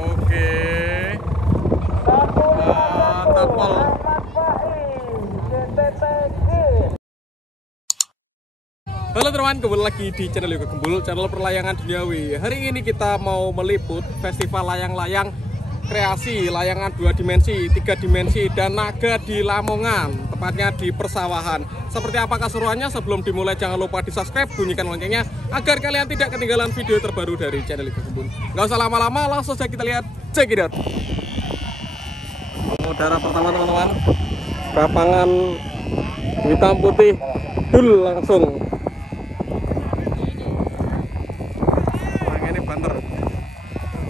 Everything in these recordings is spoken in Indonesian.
Oke. Mantap pol. Halo teman, kembali lagi di channel Yoga Gembul, channel perlayangan duniawi. Hari ini kita mau meliput festival layang-layang kreasi, layangan 2 dimensi, 3 dimensi, dan naga di Lamongan, tepatnya di persawahan. Seperti apa keseruannya? Sebelum dimulai jangan lupa di subscribe, bunyikan loncengnya agar kalian tidak ketinggalan video terbaru dari channel Yoga Gembul. Nggak usah lama-lama, langsung saja kita lihat. Check it out. Udara pertama teman-teman, lapangan hitam putih, dul langsung. Ini banter.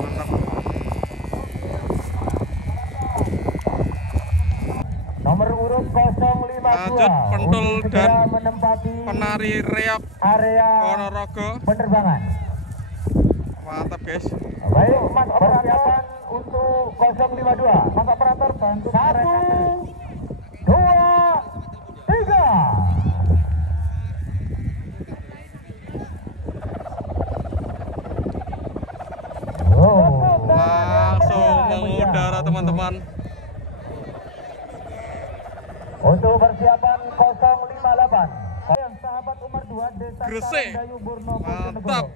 Mantap. Nomor urut 052. Lanjut pentul dan penari reok area Ponorogo penerbangan. Mantap guys. Baik, Mas operator untuk 052. Mas operator bantu 1, 2, 3. Langsung mengudara teman-teman. Untuk persiapan 058. Sahabat Umar 2 Desa Gresik. Dayu Burno. Mantap.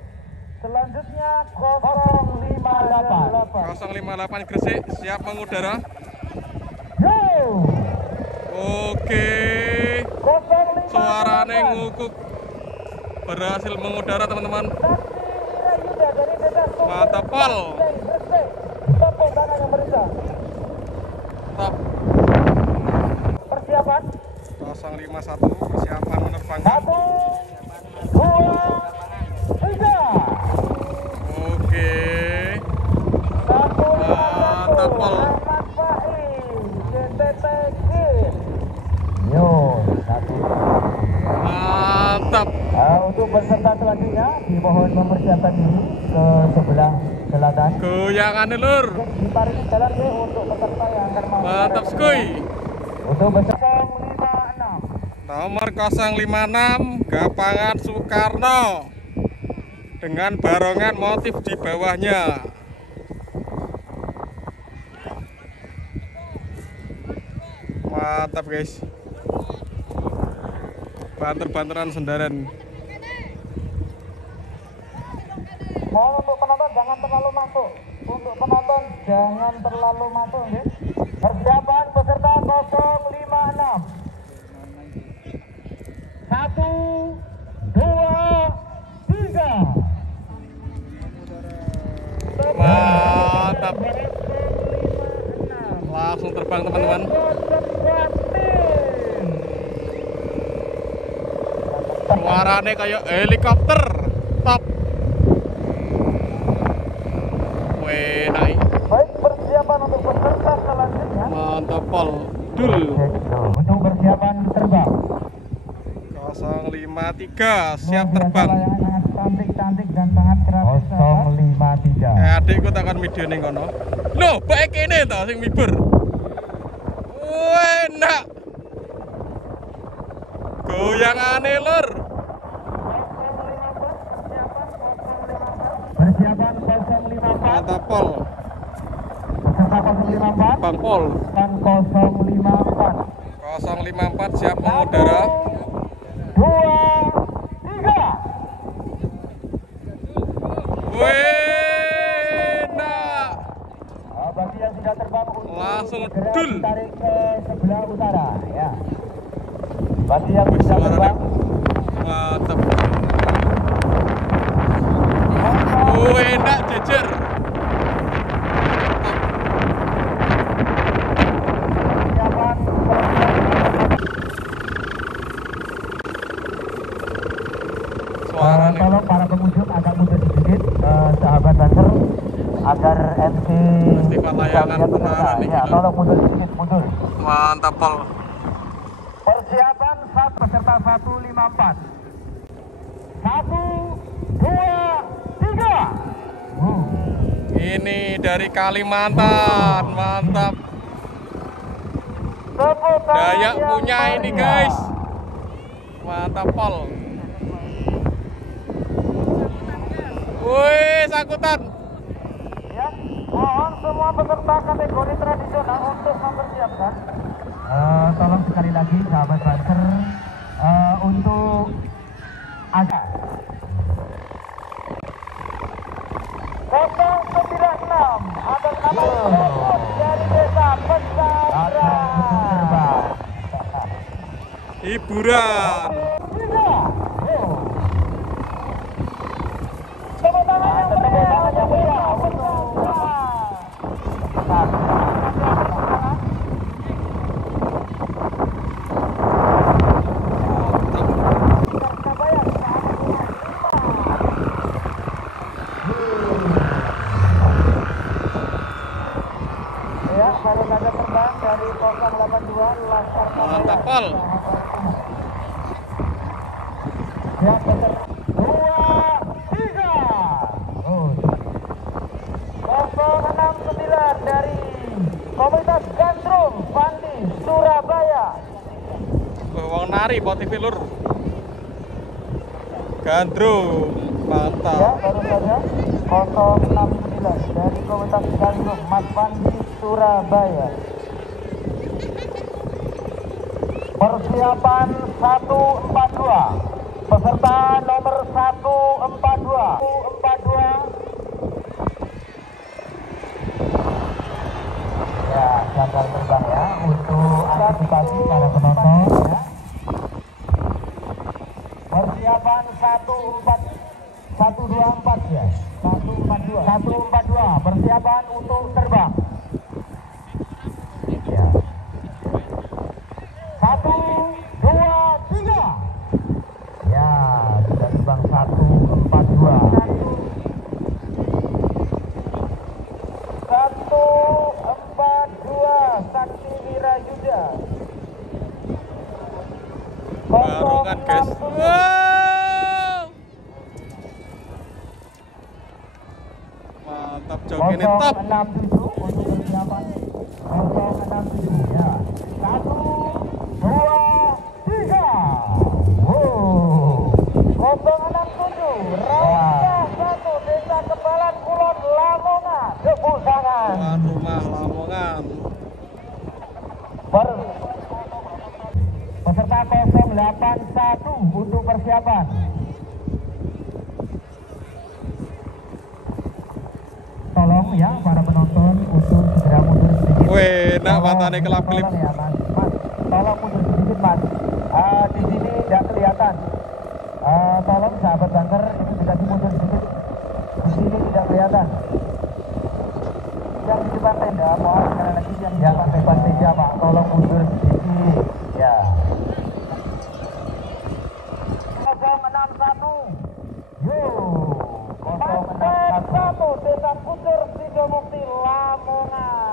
Selanjutnya 058. 058 Gresik siap mengudara. Yo. Oke. 058. Suarane ngukuk. Berhasil mengudara teman-teman. Mantap pol. Top. Persiapan 051 persiapan menerbangkan. 1, 2, 3. Oke. Mantap pol. Yo, 1. Mantap. Untuk peserta selanjutnya dimohon mempersiapkan diri ke sebelah selatan. Goyangan lur. Ditarik jalan deh untuk peserta yang akan mau. Mantap skuy. Untuk peserta 056. Nomor 056 Gapangan Soekarno dengan barongan motif di bawahnya. Mantap guys. Banter-banteran sendaran. Mohon untuk penonton jangan terlalu masuk. Untuk penonton jangan terlalu masuk, okay? Persiapan peserta 056. 1, 2, 3. Mantap. Langsung terbang teman-teman. Suaranya kayak helikopter. Top. Wenai. Baik, persiapan untuk peserta selanjutnya. Mantap pol. Dul. Untuk persiapan terbang. 053 siap terbang. Sangat cantik dan sangat kreatif. 053. Adikku takkan video ning kono. Loh, baik ini toh sing mibur. Enak. Goyangane lur. Persiapan 054. Mantap pol. Peserta 054. Bang pol. 054. 054 siap mengudara. 2, 3. Enak. Bagi yang sudah terbang Langsung segera dul. ditarik ke sebelah utara, ya. Bagi yang sudah Suaranya terbang, mantap. Enak jejer. persiapan Suaranya. tolong para pengunjung agak mundur sedikit, sahabat Banser, agar MC Festival layangan bisa melihat Utara peserta. nih, Ya, gila. tolong mundur sedikit, mundur. Mantap pol. Persiapan peserta 154. 1, 2, 3. Ini dari Kalimantan. Mantap. Tepuk tangan Dayak yang punya ini meriah. guys. Mantap pol. Wih, sakutan. Ya, mohon semua peserta kategori tradisional untuk mempersiapkan. Tolong sekali lagi sahabat Banser untuk ada 096 atas nama dari desa Pesanggerahan. Hiburan. Tepuk tangan yang meriah untuk ya, baru saja terbang dari 082 Laskar Mantap, Pol. yang betul 069 dari Komunitas Gandrung Pandi Surabaya. Wong nari motif lur. Gandrung, Ya, mantap. baru saja 069 dari Komunitas Gandrung Mas Pandi Surabaya. Persiapan 142. Peserta nomor 142. 142. Ya, gagal terbang ya untuk antisipasi para penonton ya. Persiapan 124 ya. 142 persiapan untuk terbang. Ya. 1 2 3. Ya, sudah terbang 142. 142 Sakti Wirayuda. Barongan, guys. 067. Wow. Mantap, jogetnya top. 067 untuk persiapan 067 ya. 1 2 3. Wow. 067 Raisa 1 Desa Kebalan Kulon Lamongan. Tepuk tangan. Tuan rumah Lamongan. Peserta 081 untuk persiapan. Tolong ya para penonton untuk segera mundur sedikit. Wih, nak matanya kelap-kelip. Tolong ya mas, tolong mundur sedikit mas. Di sini tidak kelihatan. Tolong sahabat Banser itu dikasih mundur sedikit. Di sini tidak kelihatan. Yang di depan tenda, mohon sekali lagi yang di depan tenda pak, tolong mundur sedikit. Ya. 061. Yo. 061 Desa Kucur Sidomukti Lamongan.